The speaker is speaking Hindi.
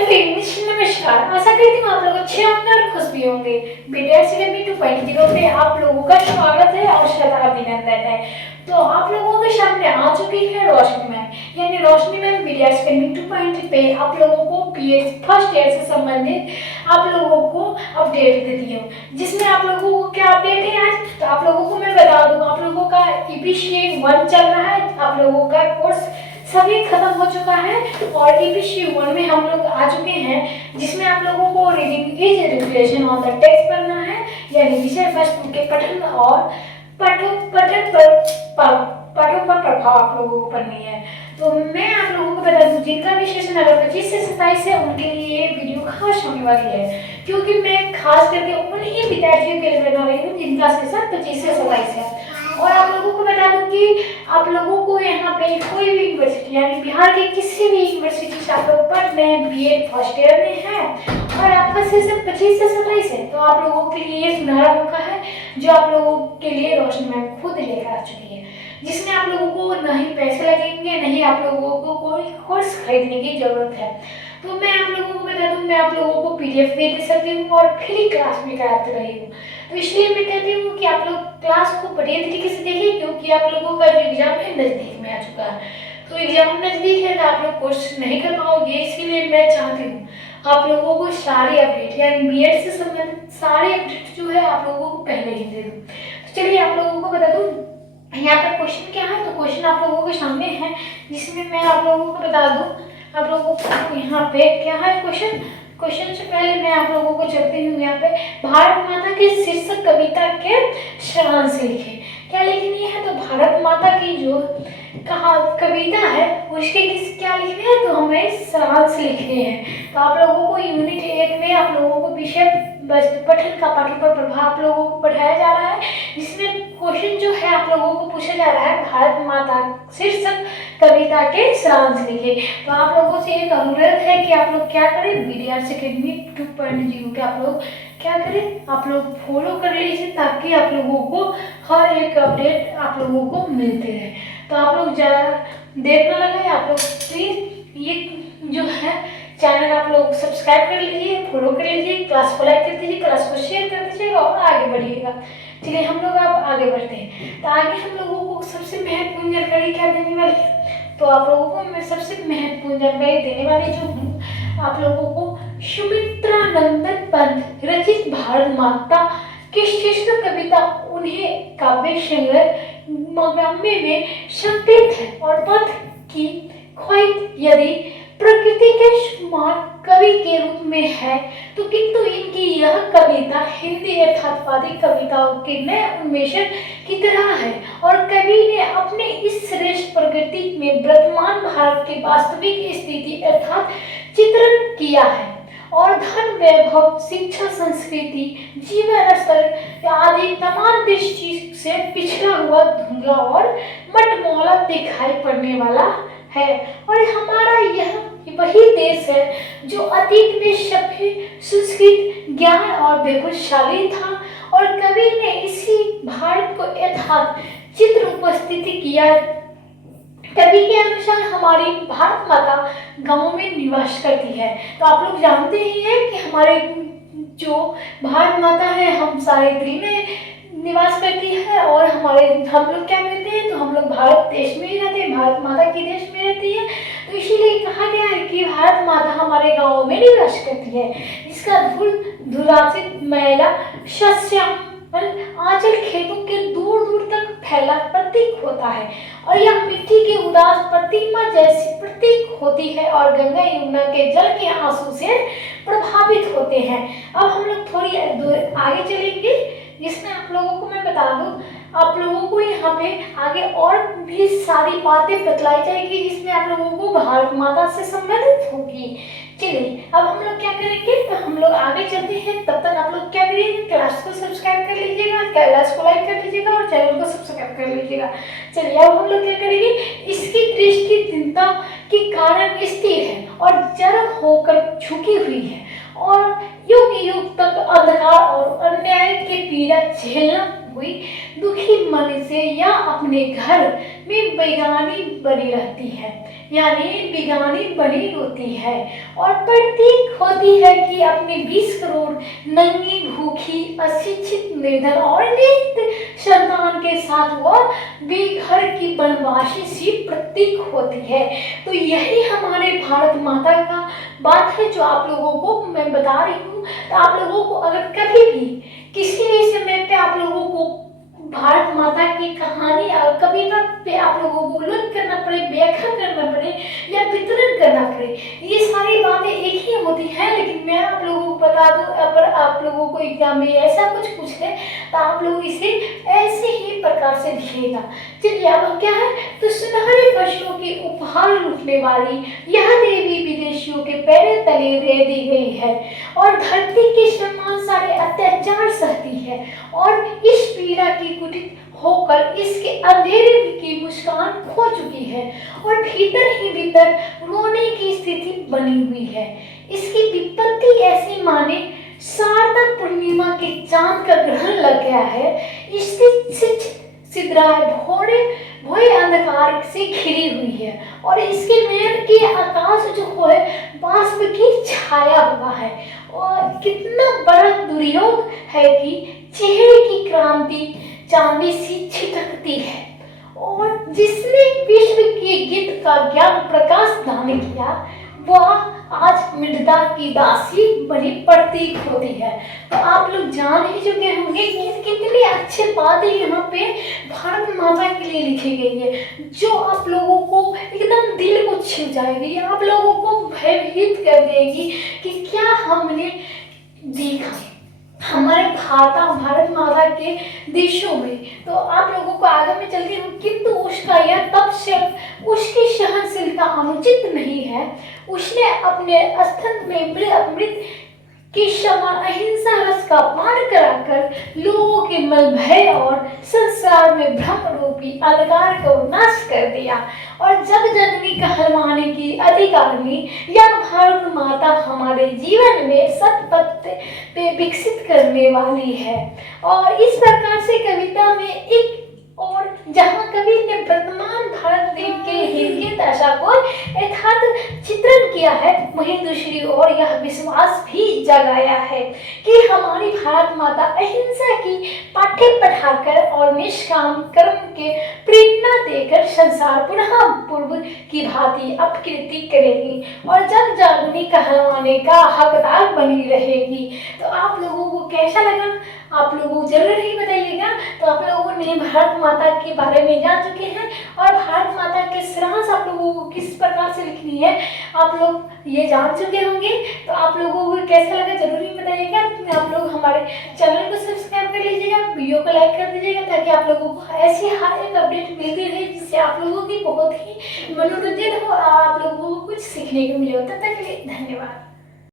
हेलो फ्रेंड्स, नमस्कार। आशा करती हूँ आप लोग अच्छे होंगे और खुश भी होंगे। बीटीएस एकेडमी 2.0 पे आप लोगों का स्वागत है और सदा अभिनंदन है। तो आप लोगों के सामने आ चुकी है रोशनी मैम, यानी रोशनी मैम बीटीएस एकेडमी 2.0 पे आप लोगों को बीएड फर्स्ट ईयर से संबंधित आप लोगों को अपडेट देती हूँ, जिसमें आप लोगों को क्या अपडेट है आज। तो आप लोगों को मैं बता दूँ, आप लोगों का ईपीसी 1 चल रहा है, आप लोगों का कोर्स सभी खत्म हो चुका है और ईपीसी 1 में हम लोग आ चुके हैं, जिसमें आप लोगों को reading is regulation on the text पढ़ना है, यानी विषय वस्तु के पठन और पाठों पर प्रभाव आप लोगों को पढ़नी है। तो मैं आप लोगों को बता दूं, जिनका भी सेशन अगर 25 से 27 है उनके लिए ये वीडियो खास होने वाली है, क्योंकि मैं खास करके उन्हीं विद्यार्थियों के लिए बना रही हूँ जिनका सेशन 25 से 27 है। और आप लोगों को बता दूं कि आप लोगों को यहाँ पे कोई भी यूनिवर्सिटी, यानी बिहार की किसी भी यूनिवर्सिटी से आप लोग पढ़ रहे हैं, बीएड फर्स्ट ईयर में है और आपका सेशन 25 से 27 है, तो आप लोगों के लिए ये सुनहरा मौका है जो आप लोगों के लिए रोशनी मैम खुद लेकर आ चुकी है, जिसमें आप लोगों को न ही पैसे लगेंगे, नहीं आप लोगों को कोई कोर्स खरीदने की जरूरत है। तो मैं आप लोगों को बता दूं, मैं आप लोगों को पीडीएफ भी दे सकती हूँ और फ्री क्लास भी कराती रही हूँ। तो इसलिए मैं कहती हूँ कि आप लोग क्लास को बढ़िया तरीके से देखिए, क्योंकि आप लोगों का जो एग्जाम है नज़दीक में आ चुका है। तो एग्जाम नज़दीक है तो आप लोग कोर्स नहीं कर पाओगे, इसीलिए मैं चाहती हूँ आप लोगों को सारे अपडेट, यानी बीएड से संबंधित सारे अपडेट जो है आप लोगों को पहले ही दे दूँ। तो चलिए आप लोगों को बता दूँ यहाँ पर क्वेश्चन क्या है। तो क्वेश्चन आप लोगों के सामने है, जिसमें मैं आप लोगों को बता दूँ आप लोगों को यहाँ पे क्या है क्वेश्चन से पहले मैं आप लोगों को चलती हूँ यहाँ पे। भारत माता की शीर्षक कविता के सारांश लिखे। क्या लिखनी है? तो भारत माता की जो कविता है उसके किस क्या लिखने हैं, तो हमें सारांश लिखने हैं। तो आप लोगों को यूनिट 1 में आप लोगों को विषय पठन का पाठों पर प्रभाव आप लोगों को पढ़ाया जा रहा है, जिसमें क्वेश्चन जो है आप लोगों को पूछा जा रहा है भारत माता शीर्षक कविता के सारांश लिखे। तो आप लोगों से एक अनुरोध है कि आप लोग क्या करें, बीटीएस एकेडमी 2.0 के आप लोग क्या करें, आप लोग फॉलो कर लीजिए, ताकि आप लोगों को हर एक अपडेट आप लोगों को मिलते रहे। तो आप लोग ज़्यादा देर न लगाए, आप लोग प्लीज़ ये जो है चैनल आप लोग सब्सक्राइब कर लीजिए, फॉलो कर लीजिए, क्लास को लाइक कर दीजिए, क्लास को शेयर कर दीजिएगा और आगे बढ़िएगा। चलिए हम लोग अब आगे बढ़ते हैं। तो आगे हम लोगों को सबसे महत्वपूर्ण जानकारी क्या देने वाली है, तो आप लोगों को मैं सबसे महत्वपूर्ण जानकारी देने वाली जो हूँ, आप लोगों को सुमित्रानंदन पंत रचित भारत माता की शीर्षक कविता उन्हें काव्य संग्रह मगामे में संकलित है और पंत की ख्वाहिश यदि प्रकृति के सुमार कवि के रूप में है, तो किंतु इनकी यह कविता हिंदी यथार्थवादी कविताओं के नए उन्मेषण की तरह है और कवि ने अपने इस श्रेष्ठ प्रकृति में वर्तमान भारत की वास्तविक स्थिति अर्थात चित्रण किया है और धन वैभव शिक्षा संस्कृति जीवन स्तर आदि तमाम दृष्टि से पिछड़ा हुआ धुंधला और मटमौला दिखाई पड़ने वाला है। और हमारा यह वही देश है जो अतीत में सभ्य सुसंस्कृत ज्ञान और वैभवशाली था और कवि ने इसी भारत को यथार्थ चित्र उपस्थित किया। कवि के अनुसार हमारी भारत माता गांवों में निवास करती है। तो आप लोग जानते ही हैं कि हमारे जो भारत माता है हम सारे दिल में निवास करती है और हम लोग क्या कहते हैं, तो हम लोग भारत देश में ही रहते हैं, भारत माता की देश में रहती है। तो इसीलिए कहा गया है कि भारत माता हमारे गाँव में निवास करती है, जिसका धूलासित मैला सस्यामल आंचल खेतों के दूर दूर तक फैला प्रतीक होता है और यह मिट्टी की उदास प्रतिमा जैसी प्रतीक होती है और गंगा यमुना के जल के आंसू से प्रभावित होते हैं। अब हम लोग थोड़ी आगे चलेंगे, जिसमें आप लोगों को मैं बता दूं, आप लोगों को यहाँ पे आगे और भी सारी बातें बतलाई जाएगी, जिसमें आप लोगों को भारत माता से संबंधित होगी। चलिए अब हम लोग क्या करेंगे, तो हम लोग आगे चलते हैं। तब तक आप लोग क्या करिए, क्लास को सब्सक्राइब कर लीजिएगा, क्लास को लाइक कर लीजिएगा और चैनल को सब्सक्राइब कर लीजिएगा। चलिए अब हम लोग क्या करेंगे, इसकी दृष्टि चिंता के कारण स्थिर है और जड़ होकर झुकी हुई है और युग युग तक अंधकार और अन्याय की पीड़ा झेलना हुई दुखी मन से या अपने घर में बैगानी बनी रहती है। यानी बिगानी बनी रोती है और प्रतीक होती है कि अपने 20 करोड़ नंगी भूखी अशिक्षित निर्धन और नित्य संतान के साथ वह बेघर की बनवासी सी प्रतीक होती है। तो यही हमारे भारत माता का बात है जो आप लोगों को मैं बता रही हूँ। तो आप लोगों को अगर कभी भी किसी भी समय पे आप लोगों को भारत माता की कहानी कविता पे आप लोगों को उल्लेख करना पड़े, व्याख्या करना पड़े या वितरण करना पड़े, ये सारी बातें एक ही होती हैं। लेकिन मैं आप लोगों को बता दूं, अगर आप लोगों को एग्जाम में ऐसा कुछ पूछ ले तो आप लोग इसे ऐसे ही प्रकार से लिखिएगा। चलिए अब क्या है, तो सुनहरे फसलों की उपहार लूटने वाली यह देवी विदेशियों के पैर तले रह दी गई है और धरती के समान सारे अत्याचार सहती है और इस पीड़ा की कुटित होकर इसके अंधेरे की मुस्कान खो चुकी है और भीतर ही भीतर रोने की स्थिति बनी हुई है। इसकी विपत्ति ऐसी माने शारदा पूर्णिमा के चांद का ग्रहण लग गया है। इसकी सिद्राएं भोरे अंधकार से घिरी हुई है और इसके मेल के आकाश जो है बाष्प की छाया हुआ है। और कितना बड़ा दुर्योग है कि चेहरे की क्रांति चांदी सी छिटकती है और जिसने विश्व के गीत का ज्ञान प्रकाश दान किया वह आज मृदा की दासी बनी प्रतीक होती है। तो आप लोग जान ही चुके होंगे कि कितनी अच्छी बातें यहाँ पे भारत माता के लिए लिखी गई है जो आप लोगों को एकदम दिल को छू जाएगी, आप लोगों को भयभीत कर देगी कि क्या हमने देखा हमारे भारत माता के देशों में। तो आप लोगों को आगे में चलती हूँ, किंतु उसका यह तब से उसकी सहनशीलता अनुचित नहीं है। उसने अपने स्तन में अमृत के समान अहिंसा रस का पान कराकर लोगों के मल भय और संसार में भ्रम रूपी अंधकार को नाश कर दिया। और जब जननी कहलवाने की अधिकारिणी यह भारत माता हमारे जीवन में सतपथ पे विकसित करने वाली है। और इस प्रकार से कविता में एक और जहाँ कवि ने वर्तमान भारत देश के हृदय दशा को यथार्थ चित्रण किया है, वहीं दूसरी ओर यह विश्वास भी जगाया है कि हमारी भारत माता अहिंसा की पाठ्य पढ़ाकर और निष्काम कर्म के प्रेरणा देकर संसार पुनः पूर्व की भांति अपकीर्ति करेगी और जग जागनी कहलवाने का हकदार बनी रहेगी। तो आप लोगों को कैसा लगा आप लोगों को जरूर ही बताइएगा। तो आप लोगों ने भारत माता के बारे में जान चुके हैं और भारत माता के सारांश आप लोगों को किस प्रकार से लिखनी है आप लोग ये जान चुके होंगे। तो आप लोगों को कैसा लगा जरूर ही बताइएगा। आप लोग हमारे चैनल को सब्सक्राइब कर लीजिएगा, वीडियो को लाइक कर दीजिएगा ताकि आप लोगों को ऐसी हर एक अपडेट मिलती रहे जिससे आप लोगों की बहुत ही मनोरंजन हो और आप लोगों को कुछ सीखने को मिले। तब तक के लिए धन्यवाद।